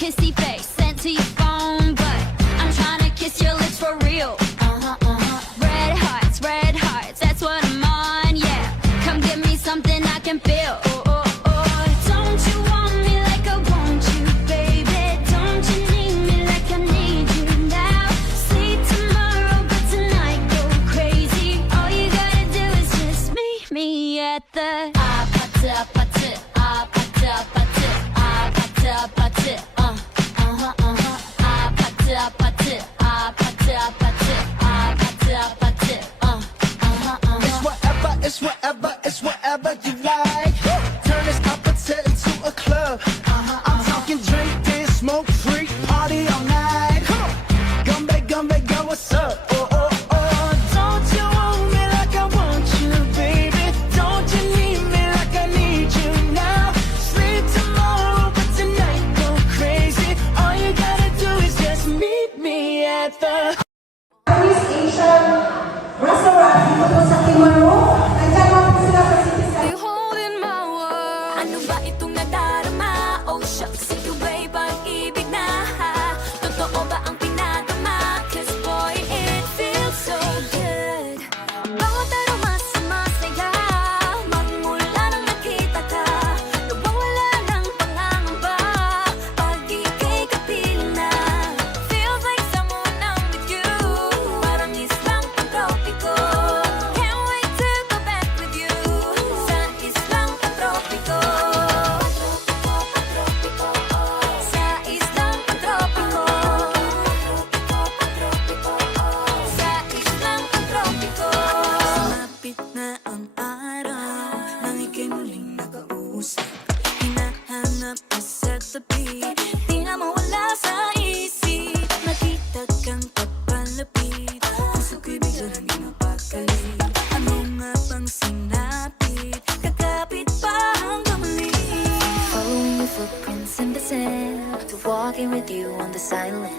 Kissy face, sent to your phone, but I'm trying to kiss your lips for real. Red hearts, that's what I'm on, yeah. Come give me something I can feel. Don't you want me like I want you, baby? Don't you need me like I need you now? Sleep tomorrow, but tonight go crazy. All you gotta do is just meet me at the It's whatever you like. Turn this opposite into a club. I'm talking drink, dance, smoke, freak, party all night. Come back, girl, what's up? Don't you want me like I want you, baby? Don't you need me like I need you now? Sleep tomorrow, but tonight go crazy. All you gotta do is just meet me at the East Asian restaurant dito po sa Timaru. Nandiyan lang po sila sa City Center. Ano ba itong nadarama? Oh shucks, ito ba'y pag-ibig na? Totoo ba ang pinadama? Cause boy, it feels so good. Bawat araw mas masaya, magmula nang nakita ka. Nawawala ng pangangamba, pag ika'y kapiling na. Feels like someone I'm with you, parang islang pantropiko. Can't wait to go back with you, sa islang pantropiko. Sa islang pantropiko. Sa islang pantropiko. Sumapit na ang araw nang ika'y muling nakausap. Hinahanap ka sa tabi, di na mawala sa isip. Nakita kang papalapit, puso ko'y bigla nang napakali. Ano nga bang sinapit, kakapit pa hanggang muli. Following your footprints in the sand, to walking with you on the silent.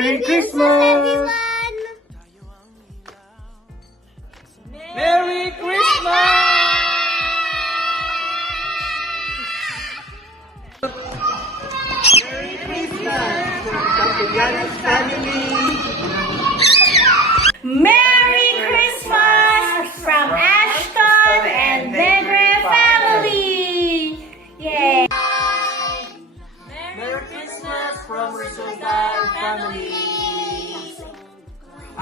Merry Christmas! Merry Christmas! Merry Christmas from Campillanes family! Merry Christmas from Ashton and Negre family! Yay! Merry Christmas from Rizal family!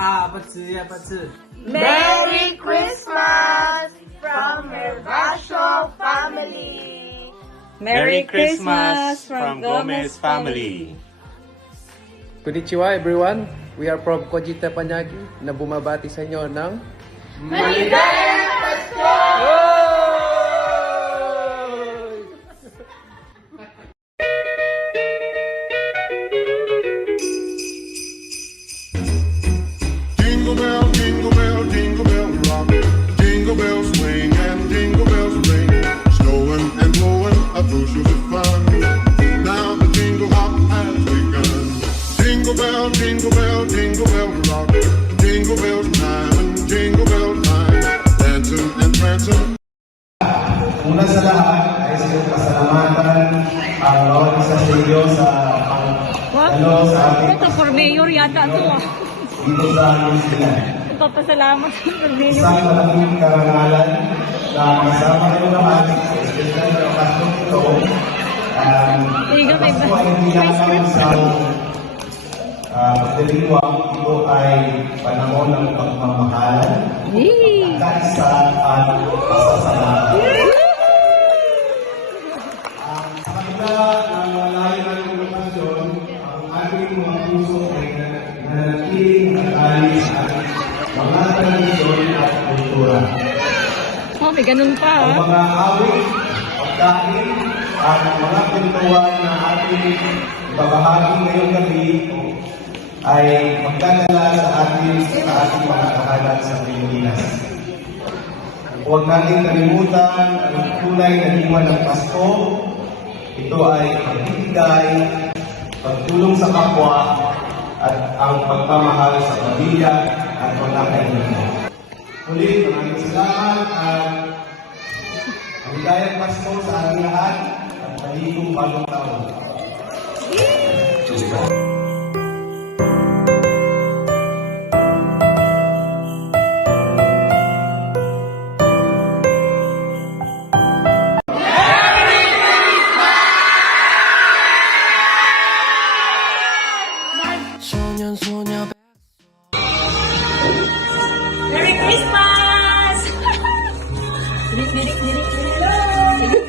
Ah, 不吃呀，不吃。 Merry Christmas from Herbacio family! Merry Christmas from Gomez family. Konnichiwa everyone, we are from Kojita Panyagi na bumabati sa inyo ng Jingle bell, jingle bell, jingle bell rock. Jingle bells swing and jingle bells ring. Snowing and blowing a bushel of fun. Now the jingle hop has begun. Jingle bell, jingle bell, jingle bell rock. Jingle bells time and jingle bell time. Dancing and prancing. Una sa lahat ay silang pasalamatan ang bawat isa sa inyo sa pagdalo sa ating Ito for mayor yata ito ah. dito sa New Zealand. Nagpapasalamat sa mayor. Isang malaking karangalan na kasama kayo naman sa espesyal na okasyon ito. Tapos po ay hindi lamang sa pagdiriwang, ito ay panahon ng pagmamahalan, kaisa at pasasalamat. Sa kabila ng malayo ng lokasyon, ang ating mga puso ay nanatiling nag-alis at mga tradisyon at kultura. Oh, may ganun pa Ang ah. mga awit, pagkain, at mga kwentuhan na ating ibabahagi ngayong gabi ay magdadala sa ating mga tahanan sa Pilipinas. Huwag natin kalimutan ang tunay na diwa ng Pasko. Ito ay pagbibigay, pagtulong sa kapwa, at ang pagmamahal sa pamilya at mga kaibigan. Muli, maraming salamat at maligayang Pasko sa ating lahat at maligong bagong taon. Merry Christmas! Dirik, dirik, dirik, dirik.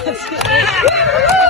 si